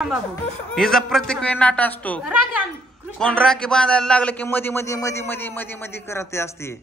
हिचा प्रत्येक वेळी नाट असतो. कोण राखी बांधायला लागलं की मध्ये मध्ये मध्ये मध्ये मध्ये मध्ये करत असते.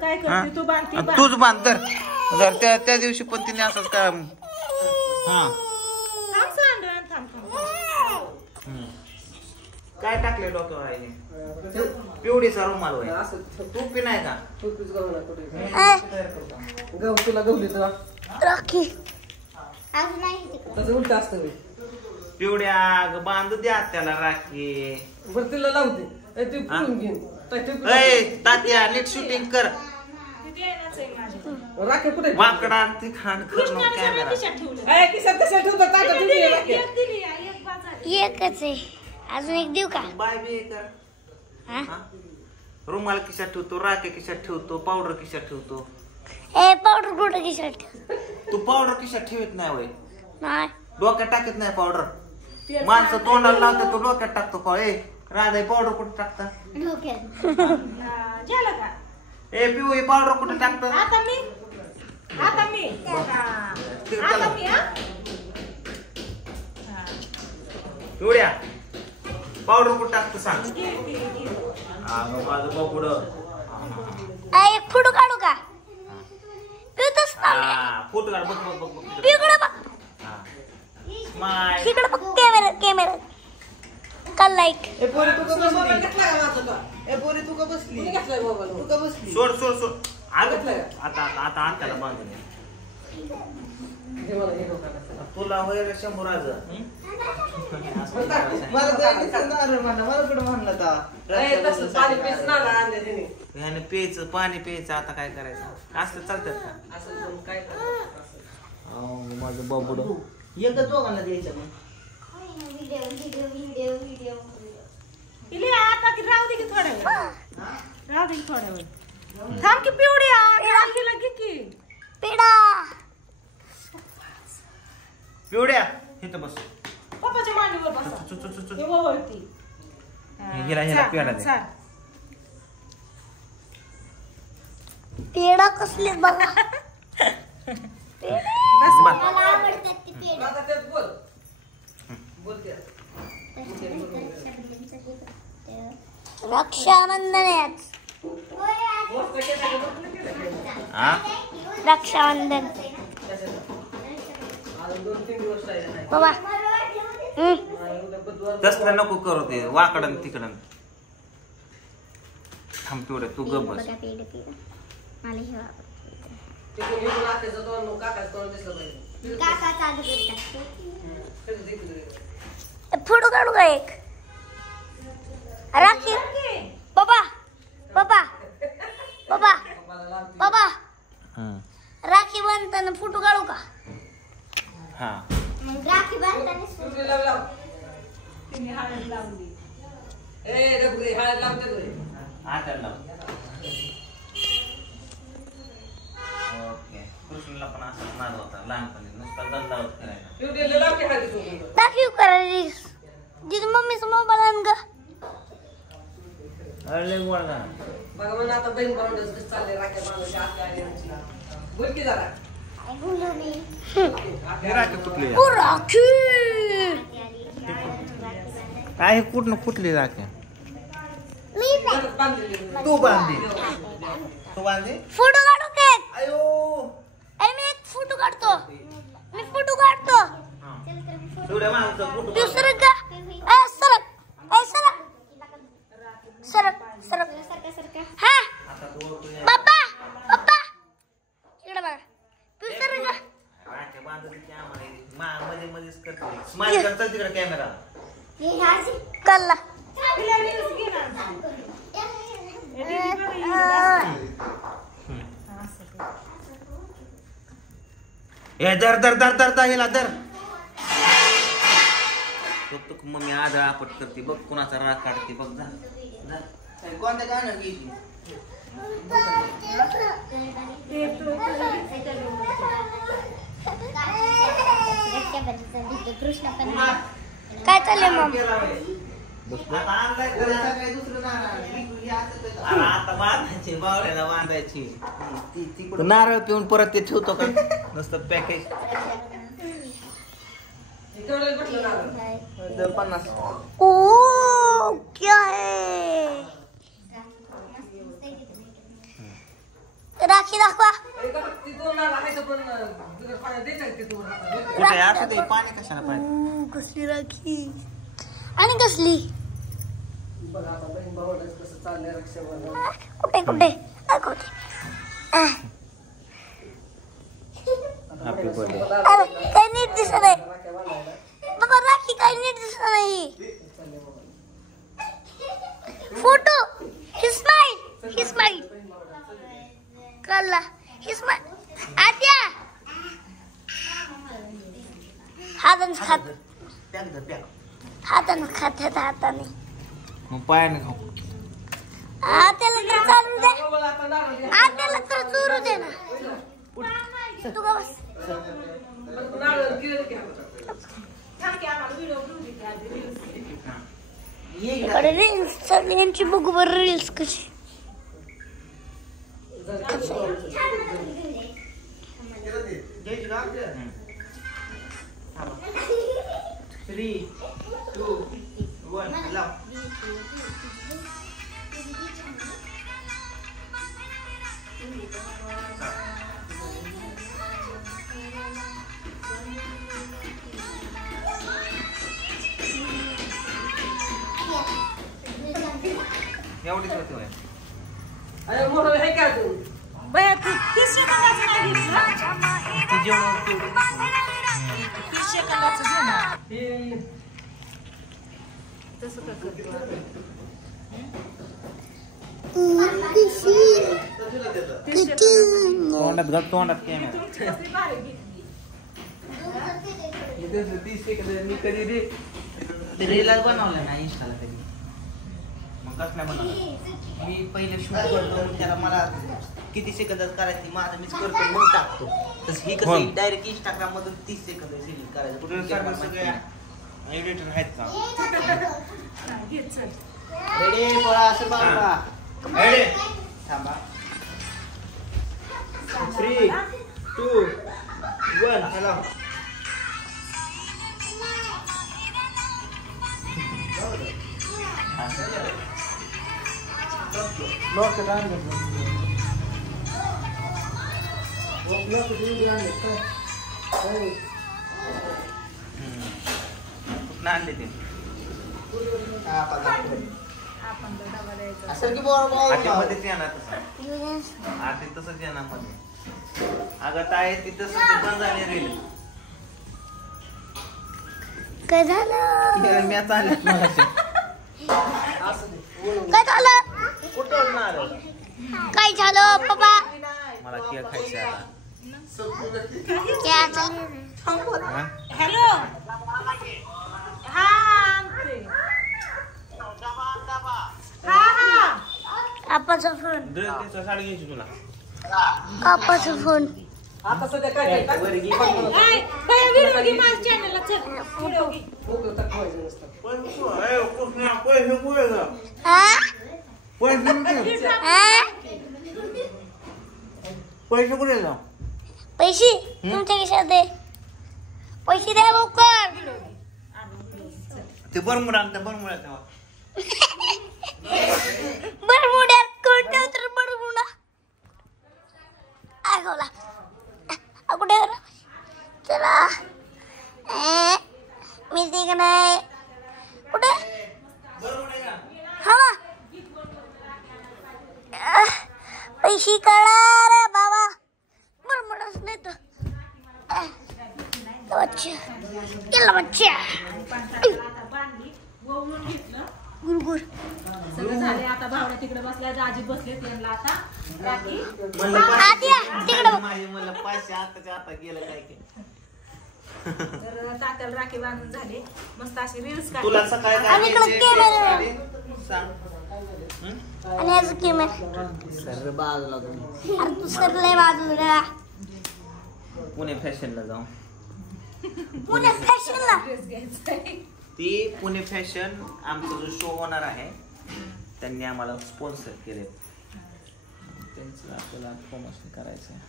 काय करते तू बांधते तूच बांध तर त्या दिवशी पण तिने असंच का. काय टाकले डोक्यावर आईने पिवडीचा रुमाल होय. टोपी नाही का गहू तुला गवली तुला राखी तसं उलट असतं मी पिवड्या बांधू द्या त्याला राखी. बरं तिला लावते ते पुरून घेईन तात्या नीट शूटिंग कर. राखे कुठे वाकडा ते खांड कॅमेरा किशात तशा ठेवतात ताटा तुम्ही एकच आहे. अजून एक देऊ का? बाय बी कर. रुमाल खिशात ठेवतो, राखे खिशात ठेवतो, पावडर खिशात ठेवतो. ए पावडर कुठं खिशात ठेव? तू पावडर खिशात ठेवत नाही वय. नाही डोक्यात टाकत नाही पावडर. माणसं तोंडाला लावतात तो डोक्यात टाकतो राधा पावडर कुठे टाकता? ए पिऊ पावडर कुठे टाकतो? पिवड्या पावडर कुठे टाकतो सांग. माझं भाऊ पुढं एक फोटो काढू का? फोटो काढ. बघ बघ बघ इकडे बघ. इकडे बघ कॅमेरा कॅमेरा काल लाईक. ए पोरी तू का बसली? ए पोरी तू का बसली? मी घेतलाय मोबाईल. तू का बसली? सोड सोड सोड. आता आता त्याला बांधून तुला होय शंभराज. ह्याने प्यायचं पाणी प्यायचं. आता काय करायचं असं चालतात का? माझं बाबुड एकच दोघांना द्यायचं मग. आता की राहू दे की थोड्या वेळ. राहू दे की थोड्या वेळ. थांब की पिवड्या की पेडा पिवड्या इथं बस. पप्पाच्या मांडीवर बसा. हे वरती. हिला पेडा दे. पेडा कसले बघा. मला आवडतात ते पेडा. आता तेच बोल. बोलते. रक्षाबंधन आहे आज. रक्षाबंधन बाबा. तसलं नको करू ते वाकडन तिकडन. थांब पिवड्या तू गप बस. फोटो काढू का एक? राखी बाबा बाबा बाबा बाबा राखी बांधताना फोटो काढू का? हा राखी बांधताना ओके. कृष्णला पण असं नाद होता लहानपणी नुसता गल्ला दाखव करायची. जिथं मम्मीचा मोबाईल आण ग. अरे गोळगा बघा म्हणा आता बहीण भावंडच कसं चाललंय राख्या बांधायच्या आत आल्या. बोल की जरा. राखी कुठली राखी काय कुठनं कुठली राखी? बांधलेली तू बांधली. तू बांधली. फोटो काढू का? अयो मी एक फोटो काढतो. मी फोटो काढतो. पिवड्या माणसं फोटो दुसरं का? सरक सरक सरक सरक. हा बाबा बाबा इकडे बघा. दुसरं का? राखी बांधली की आम्हाला मध्ये मध्येच करते. स्माइल करता तिकडे कॅमेरा कल्ला. ए दर दर दर दर दर हिला दर. बघ मम्मी आदळ आपट करते. बघ कुणाचा राग काढते. बघ जा कोणत्या गाणं गेली. काय चाललंय मग? आता बांधायची बावड्याला बांधायची. नारळ पिऊन परत ते ठेवतो का नुसतं पॅकेज. तेवढं भेटलं नारळ. दर 50. ओ क्या है राखी दाखवा. एक आता ती दोन नारळ आहेत पण तिकडे पाणी देत नाही ते दोन नारळ. कुठे असं ते पाणी कशाला पाहिजे? कसली राखी आणि कसली बघा आता बहीण भावंडाचं कसं चाललंय रक्षाबंधन. कुठे कुठे दाखवते. Happy birthday. अरे काही नीट दिसत नाही राख्या बांधायला. बाबा राखी काही नीट दिसत नाही. फोटो ही स्माइल कल्ला ही स्माइल आद्या हाताने खात पॅक धर पॅक. हाताने हाताने मग पायाने खाऊ. आत्याला तर चालू दे बाबा आता नारळ घ्या. आत्याला तर चोरू दे ना तू का बस नारळ गिळत घ्या. ये इकडे रील्स चालली यांची बघू बरं रील्स कशी घ्यायची का? 3, 2, 1 लाव. एवढीच होती होय. अरे मोठं हे काय अजून? बया तू 30 सेकंदाचं नाही घेतलं. ती जेवढं तेवढं. 30 सेकंदाचं घे ना. हे तसं का करतो? तोंडात घाल, तोंडात कॅमेरा. तुमची कसली भारी घेतली. मी कधी रीलच बनवलं ना इंस्टाला कधी. मग कसल्या बनवलं? मी पहिले शूट करतो त्याला मला किती सेकंदात करायची माझं मीच करतो मग टाकतो. तसं ही कसं डायरेक्ट इंस्टाग्राम मधून 30 सेकंद सिलेक्ट करायचं. कुठे एडिटर आहेत का? घे चल. रेडी बोला असं बघा. रेडी थांबा. 3, 2, 1 चला. लॉक डाउन कर. लॉक आणले ते. आपण तो डबा द्यायचा. असं की आतमध्येच येणार तसं. आधी तसंच येणार मध्ये. अगं ताई ती तसं ते बंद झाले रील. काय झालं मी चालले मला असं दे. बोलून. काय झालं कुठं होणार? काय झालं पप्पा मला केक खायचा आता. क्या चालू हा? हॅलो हा आणते. हा आपाचा फोन ड्रेस घ्यायचा, साडी घ्यायची तुला. आपाचा फोन आता सध्या काय काय टाक? बरं घे. बया व्हिडिओ घे माझ्या चॅनलला चल. व्हिडिओ घे. मोकळं टाकवायचं नसतं. हा पैसे कुठे जाऊ? पैसे तुमच्या खिशात आहे पैसे द्या लवकर ते बरमुडा आणता बरमुडा तेव्हा. बरमुड्यात कोणत्या तर बरमुडा आगोला कुठे चला मी तिकडे नाही कुठे हा पैसे काढा रे बाबा बरमुडाच नाही तर बच्चा केला बच्चा वळून घेतलं. गुरगुर सगळं झाले आता भावड्या तिकडे बसल्या दाजी बसले त्यांना आता राखी आद्या तिकडे बघ. माझे मला 500 आताच्या आता गेलं काय की. तर तात्याला राखी बांधून झाले मस्त अशी रील्स तुला काढली. सकाळी काय आणि इकडं घ्यायचे? camera. सांग. आणि आज कॅमेरा सर बाजूला तुम्ही अरे तू सरलंय बाजूला पुणे फॅशनला जाऊ. पुणे फॅशनला ड्रेस घ्यायचा आहे. ती पुणे फॅशन आमचा जो शो होणार आहे त्यांनी आम्हाला स्पॉन्सर केले. त्यांचं आपल्याला प्रमोशन करायचं आहे.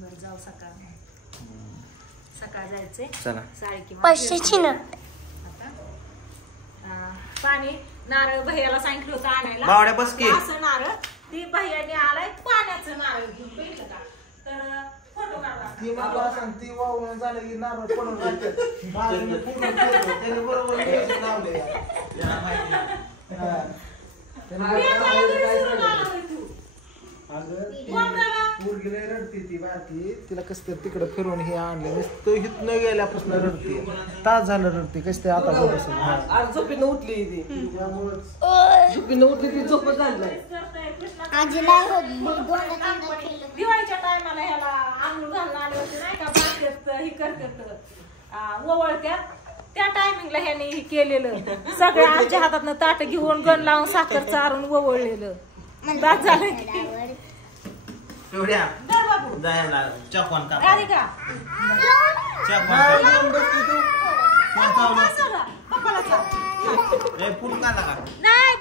बरं जाऊ सकाळ सकाळ जायचंय चला. साडी किंवा पैशाची ना आता पाणी नारळ भैयाला सांगितलं होतं आणायला. बावड्या बस की. असं नारळ ती भैयाने आलाय पाण्याचं नारळ घेऊन बघितलं का तर फोटो काढला. ती मला सांगती वाहून झालं की नारळ पडून राहतात. माझं मी पूर्ण केलं. त्याने बरोबर व्यवस्थित लावले. हा. त्याने बरोबर लावले, काय सांगितलं? अगं ती पोरगी लय रडती ती बारकी. तिला कसं तर तिकडे फिरून हे आणलं नुसतं हितनं गेल्यापासून रडते. तास झालं रडते कसं ते आता बघ. आज झोपीनं उठली ती त्यामुळंच झोपीनं उठली ती झोपच झाली नाही. आजी नाही होत मी दोनदा दिवाळीच्या टायमाला ह्याला आंघोळ घालून आले होते नाही का बांधतात ही करतात ओवळत्यात त्या टायमिंगला ह्याने हे केलेलं सगळ्या आमच्या हातातनं ताट घेऊन गण लावून साखर चारून ओवळलेलं. दात झालं की एवढ्या धर बाबू जायला चकवान का राधिका चकवान जाऊन बसली तू. पप्पाला चाल. फुल का नाही